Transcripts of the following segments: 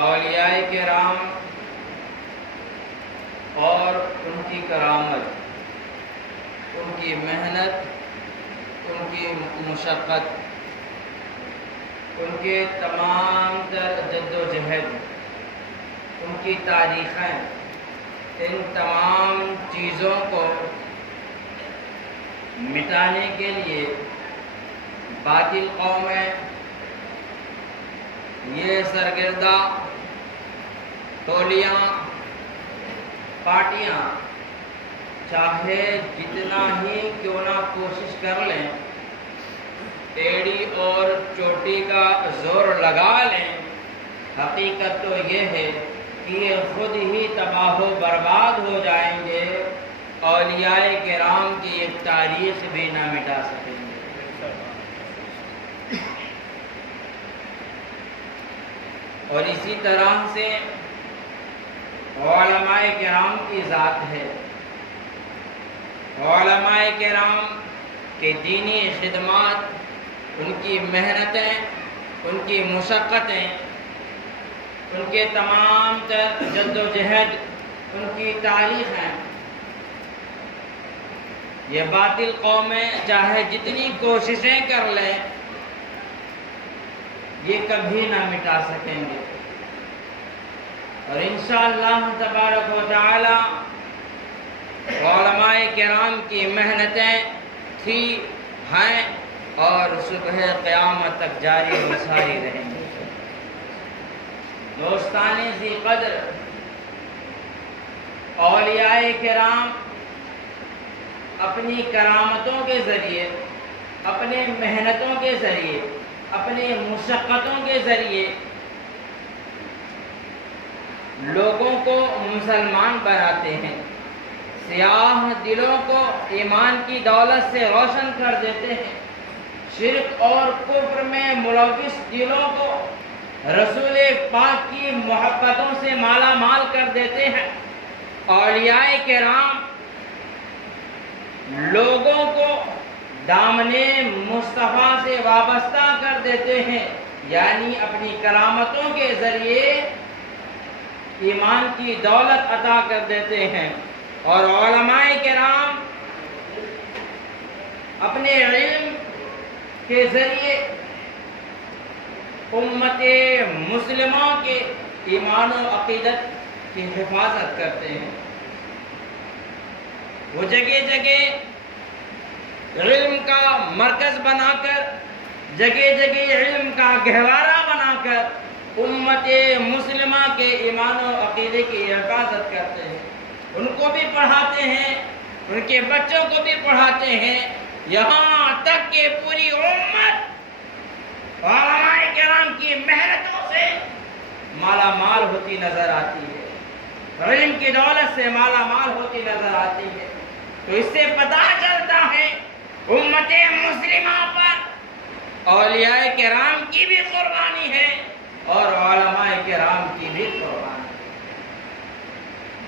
اولیاء کرام اور ان کی کرامت، ان کی محنت، ان کی مشقت، ان کے تمام تر جد و جہد، ان کی تاریخیں، ان تمام چیزوں کو مٹانے کے لیے باطل قومیں یہ سرگردہ ٹولیاں، پارٹیاں چاہے جتنا ہی کیوں نہ کوشش کر لیں، ٹیڑھی اور چوٹی کا زور لگا لیں، حقیقت تو یہ ہے کہ یہ خود ہی تباہ و برباد ہو جائیں گے، اولیاء کرام کی ایک تاریخ بھی نہ مٹا سکیں گے۔ اور اسی طرح سے علماء کرام کی ذات ہے۔ علماء کرام کے دینی خدمات، ان کی محنتیں، ان کی مشقتیں، ان کے تمام جد و جہد، ان کی تاریخیں، یہ باطل قومیں چاہے جتنی کوششیں کر لیں یہ کبھی نہ مٹا سکیں گے۔ اور انشاءاللہ تبارک و تعالی علماء کرام کی محنتیں تھی، ہیں اور صبح قیامت تک جاری و ساری رہیں گی۔ دوستان ذی قدر، اولیاء کرام اپنی کرامتوں کے ذریعے، اپنے محنتوں کے ذریعے، اپنے مشقتوں کے ذریعے لوگوں کو مسلمان بناتے ہیں، سیاہ دلوں کو ایمان کی دولت سے روشن کر دیتے ہیں، شرک اور کفر میں ملوث دلوں کو رسول پاک کی محبتوں سے مالا مال کر دیتے ہیں۔ اولیاء کرام لوگوں کو دامن مصطفیٰ سے وابستہ کر دیتے ہیں، یعنی اپنی کرامتوں کے ذریعے ایمان کی دولت عطا کر دیتے ہیں۔ اور علماء کرام اپنے علم کے ذریعے امت مسلمہ کے ایمان و عقیدت کی حفاظت کرتے ہیں۔ وہ جگہ جگہ علم کا مرکز بنا کر، جگہ جگہ علم کا گہوارہ بنا کر امت مسلمہ کے ایمان و عقیدے کی حفاظت کرتے ہیں، ان کو بھی پڑھاتے ہیں، ان کے بچوں کو بھی پڑھاتے ہیں، یہاں تک کہ پوری امت علماء کرام کی محنتوں سے مالا مال ہوتی نظر آتی ہے، علم کی دولت سے مالا مال ہوتی نظر آتی ہے۔ تو اس سے پتہ چلتا ہے امت مسلمہ پر اولیاء کرام کی بھی قربانی ہے اور علماء کرام کی بھی قربانی ہے۔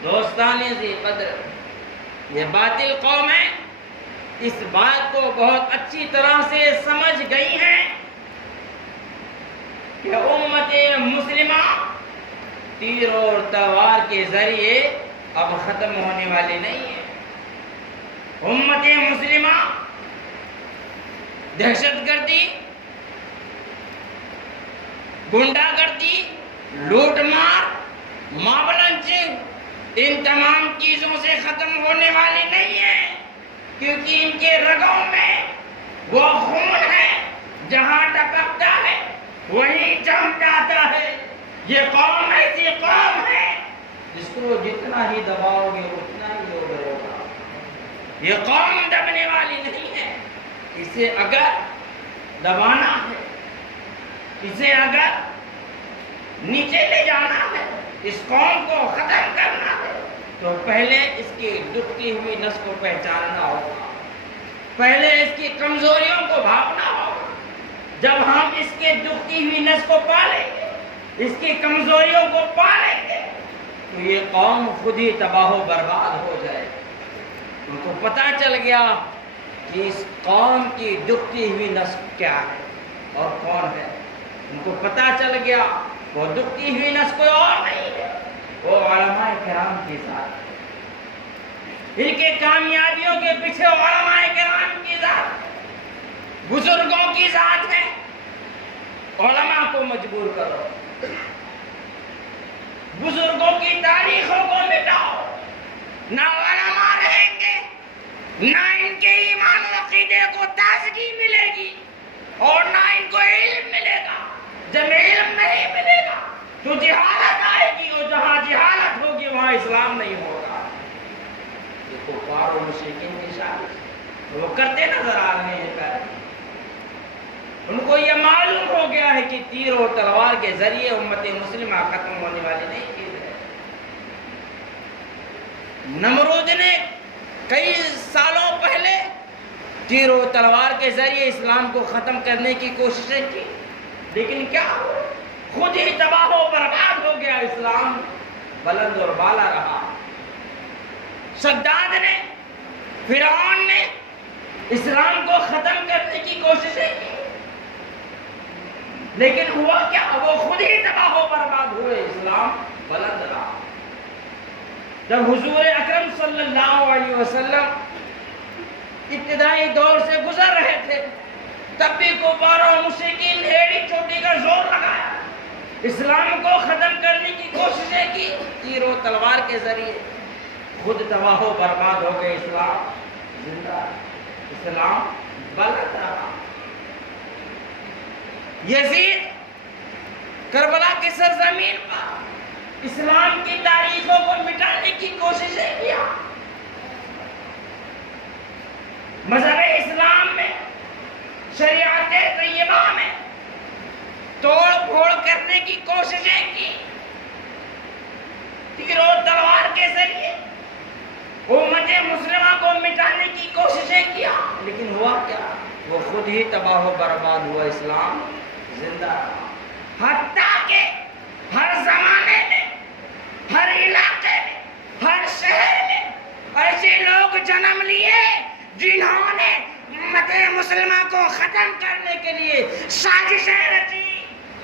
دوستان ذی قدر، یہ باطل قومیں اس بات کو بہت اچھی طرح سے سمجھ گئی ہیں کہ امت مسلمہ تیر اور تلوار کے ذریعے اب ختم ہونے والی نہیں ہے۔ امت مسلمہ دہشت گردی، گنڈا گردی، لوٹ مار، ماب لنچنگ، ان تمام چیزوں سے ختم ہونے والی نہیں ہے، کیونکہ ان کے رگوں میں وہ خون ہے، جہاں ٹپکتا ہے وہیں جم جاتا ہے۔ یہ قوم ایسی قوم ہے جس کو جتنا ہی دباؤ گے اتنا ہی وہ بڑھے گا۔ یہ قوم دبنے والی نہیں ہے، اسے اگر دبانا ہے، اسے اگر نیچے لے جانا ہے، اس قوم کو ختم کرنا ہے، تو پہلے اس کی دکھتی ہوئی نس کو پہچاننا ہوگا، پہلے اس کی کمزوریوں کو بھاپنا ہوگا۔ جب ہم اس کے دکھتی ہوئی نس کو پالیں گے، اس کی کمزوریوں کو پالیں گے، تو یہ قوم خود ہی تباہ و برباد ہو جائے گی۔ ان کو پتہ چل گیا کہ اس قوم کی دکھتی ہوئی نس کیا ہے اور کون ہے۔ ان کو پتہ چل گیا وہ دکھتی ہوئی نس کوئی اور نہیں ہے، وہ علماء کرام کی ذات ہے۔ ان کے کامیابیوں کے پیچھے علماء کرام کی ذات ہے، بزرگوں کی ذات ہے۔ علماء کو مجبور کرو، بزرگوں کی تاریخوں کو مٹاؤ، نہ علماء رہیں گے، نہ ان کے ایمان و عقیدے کو تازگی ملے گی، اور نہ ان کو علم ملے گا۔ جب علم نہیں ملے گا تو جہالت آئے گی، اور جہاں جہالت ہوگی وہاں اسلام نہیں ہوگا۔ یہ کفار و مشرکین کی شان وہ کرتے نظر آ رہے ہیں کر، ان کو یہ معلوم ہو گیا ہے کہ تیر اور تلوار کے ذریعے امت مسلمہ ختم ہونے والی نہیں چیز ہے۔ نمرود نے کئی سالوں پہلے تیر و تلوار کے ذریعے اسلام کو ختم کرنے کی کوششیں کی، لیکن کیا خود ہی تباہ و برباد ہو گیا۔ اسلام بلند اور بالا رہا۔ شداد نے، فرعون نے اسلام کو ختم کرنے کی کوششیں کی، لیکن ہوا کیا؟ وہ خود ہی تباہ و برباد ہوئے، اسلام بلند رہا۔ جب حضور اکرم صلی اللہ علیہ وسلم ابتدائی دور سے گزر رہے تھے، تب بھی کفار و مشرکین ایڑی چوٹی کا زور لگایا، اسلام کو ختم کرنے کی کوششیں کی، تیر و تلوار کے ذریعے خود تباہ و برباد ہو گئے۔ اسلام زندہ، اسلام بلند رہا۔ یزید کربلا کی سرزمین پر اسلام کی تاریخوں کو مٹانے کی کوششیں کیا، مذہب اسلام میں، شریعت طیبہ میں توڑ پھوڑ کرنے کی کوششیں کی، تیر و تلوار کے ذریعے امت مسلمہ کو مٹانے کی کوششیں کیا، لیکن ہوا کیا؟ وہ خود ہی تباہ و برباد ہوا، اسلام زندہ رہا۔ حتیٰ کہ ہر زمانے میں، ہر علاقے میں، ہر شہر میں ایسے لوگ جنم لیے جنہوں نے امت مسلمہ کو ختم کرنے کے لیے سازشیں رچی،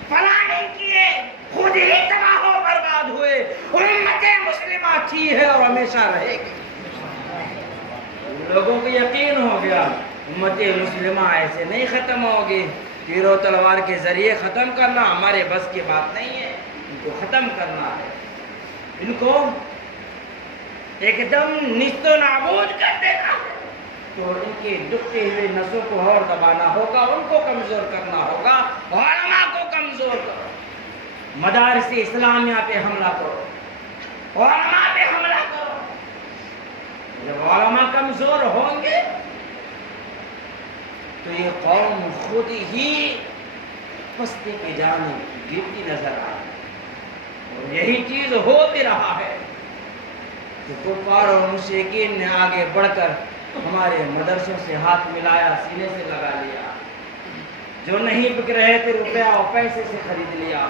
پلاننگ کیے، خود ہی تباہ و برباد ہوئے۔ امت مسلمہ تھی ہے اور ہمیشہ رہے گی۔ لوگوں کو یقین ہو گیا امت مسلمہ ایسے نہیں ختم ہوگی، تیر و تلوار کے ذریعے ختم کرنا ہمارے بس کی بات نہیں ہے، ان کو ختم کرنا ہے، ان کو ایک دم نیست و نابود کر دینا ہے۔ تو ان کی دکھتی ہوئی نسوں کو اور دبانا ہوگا، ان کو کمزور کرنا ہوگا، علماء کو کمزور کرو، مدارس اسلامیہ پہ حملہ کرو، علماء پہ حملہ کرو۔ جب علماء کمزور ہوں گے تو یہ قوم خود ہی پستی کی جانب گرتی نظر آئے، اور یہی چیز ہو بھی رہا ہے کہ کفار اور مشرکین نے آگے بڑھ کر ہمارے مدرسوں سے ہاتھ ملایا، سینے سے لگا لیا، جو نہیں بک رہے تھے روپیہ اور پیسے سے خرید لیا۔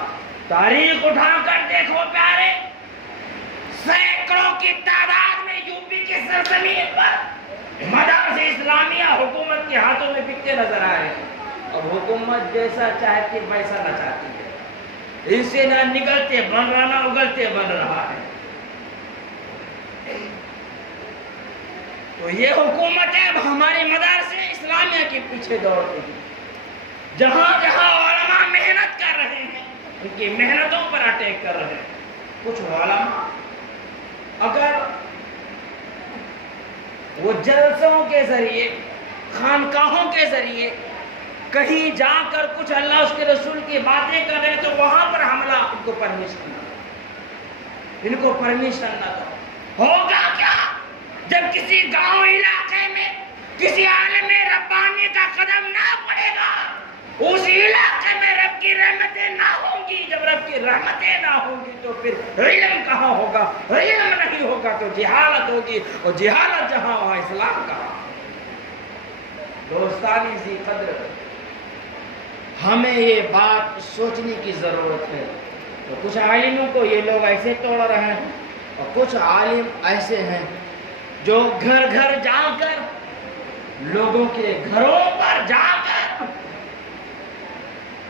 تاریخ اٹھا کر دیکھو پیارے، سینکڑوں کی تعداد میں یوپی کی سرزمین پر مدارس اسلامیہ حکومت کے ہاتھوں میں بکتے نظر آئے، اور حکومت جیسا چاہتی ویسا نہ چاہتی ہے، اس سے نہ نگلتے بن رہا نہ اگلتے بن رہا ہے۔ تو یہ حکومتیں اب ہماری مدارس اسلامیہ کے پیچھے دوڑتی ہیں، جہاں جہاں علماء محنت کر رہے ہیں ان کی محنتوں پر اٹیک کر رہے ہیں۔ کچھ علماء اگر وہ جلسوں کے ذریعے، خانقاہوں کے ذریعے کہیں جا کر کچھ اللہ اس کے رسول کی باتیں کر رہے ہیں تو وہاں پر حملہ، ان کو پرمیشن نہ دو، ان کو پرمیشن نہ دو۔ ہوگا کیا جب کسی گاؤں علاقے میں کسی عالم ربانی کا قدم نہ پڑے گا، اس علاقے میں رب کی رحمتیں نہ ہوں گی۔ جب رب کی رحمتیں نہ ہوں گی تو پھر علم کہاں ہوگا؟ علم نہیں ہوگا تو جہالت ہوگی، اور جہالت جہاں وہاں اسلام کہاں۔ دوستانی سی قدر، ہمیں یہ بات سوچنے کی ضرورت ہے۔ تو کچھ عالموں کو یہ لوگ ایسے توڑ رہے ہیں، اور کچھ عالم ایسے ہیں جو گھر گھر جا کر، لوگوں کے گھروں پر جا کر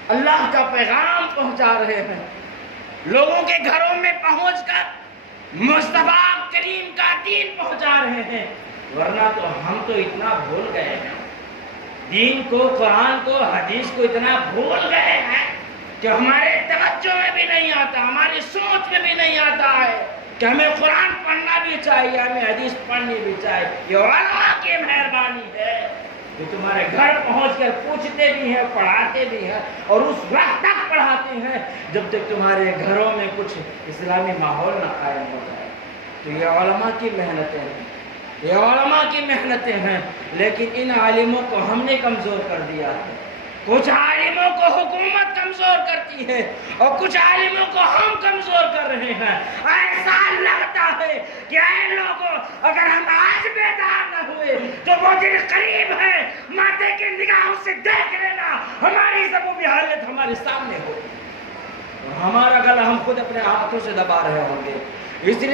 اللہ کا پیغام پہنچا رہے ہیں، لوگوں کے گھروں میں پہنچ کر مصطفیٰ کریم کا دین پہنچا رہے ہیں، ورنہ تو ہم تو اتنا بھول گئے ہیں دین کو، قرآن کو، حدیث کو اتنا بھول گئے ہیں کہ ہمارے توجہ میں بھی نہیں آتا، ہماری سوچ میں بھی نہیں آتا ہے کہ ہمیں قرآن پڑھنا بھی چاہیے، ہمیں حدیث پڑھنی بھی چاہیے۔ یہ علماء کی مہربانی ہے جو تمہارے گھر پہنچ کر پوچھتے بھی ہیں، پڑھاتے بھی ہیں، اور اس وقت تک پڑھاتے ہیں جب تک تمہارے گھروں میں کچھ اسلامی ماحول نہ قائم ہو جائے۔ تو یہ علماء کی محنتیں ہیں، یہ علماء کی محنتیں ہیں، لیکن ان عالموں کو ہم نے کمزور کر دیا ہے۔ کچھ عالموں کو حکومت کمزور کرتی ہے اور کچھ عالموں کو ہم کمزور کر رہے ہیں۔ ایسا لگتا ہے کہ اے لوگوں، اگر ہم آج بیدار نہ ہوئے تو وہ دن قریب ہے، ماتے کی نگاہوں سے دیکھ لینا ہماری سب بھی حالت ہمارے سامنے ہوگی اور ہمارا گلا ہم خود اپنے ہاتھوں سے دبا رہے ہوں گے۔ اس لیے